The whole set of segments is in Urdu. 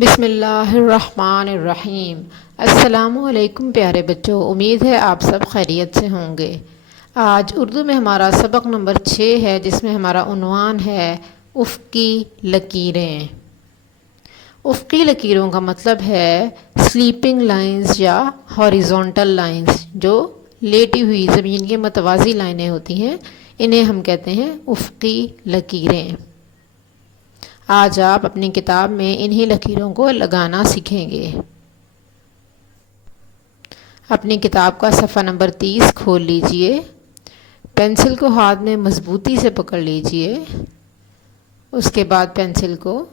بسم اللہ الرحمن الرحیم۔ السلام علیکم پیارے بچوں، امید ہے آپ سب خیریت سے ہوں گے۔ آج اردو میں ہمارا سبق نمبر 6 ہے، جس میں ہمارا عنوان ہے افقی لکیریں۔ افقی لکیروں کا مطلب ہے سلیپنگ لائنز یا ہاریزونٹل لائنز، جو لیٹی ہوئی زمین کے متوازی لائنیں ہوتی ہیں، انہیں ہم کہتے ہیں افقی لکیریں۔ آج آپ اپنی کتاب میں انہی لکیروں کو لگانا سیکھیں گے۔ اپنی کتاب کا صفحہ نمبر 30 کھول لیجئے۔ پینسل کو ہاتھ میں مضبوطی سے پکڑ لیجئے۔ اس کے بعد پینسل کو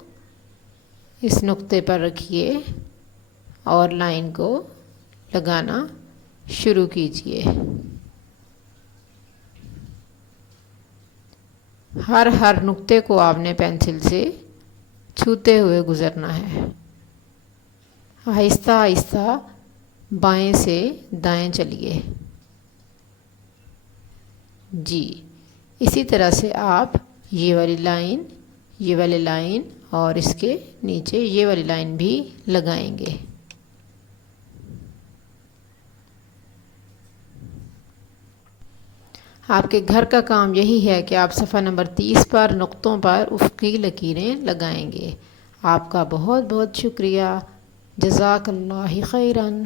اس نقطے پر رکھیے اور لائن کو لگانا شروع کیجئے۔ ہر نقطے کو آپ نے پینسل سے چھوتے ہوئے گزرنا ہے۔ آہستہ آہستہ بائیں سے دائیں چلیے۔ جی، اسی طرح سے آپ یہ والی لائن اور اس کے نیچے یہ والی لائن بھی لگائیں گے۔ آپ کے گھر کا کام یہی ہے کہ آپ صفحہ نمبر 30 پر نقطوں پر افقی لکیریں لگائیں گے۔ آپ کا بہت بہت شکریہ۔ جزاک اللہ خیراً۔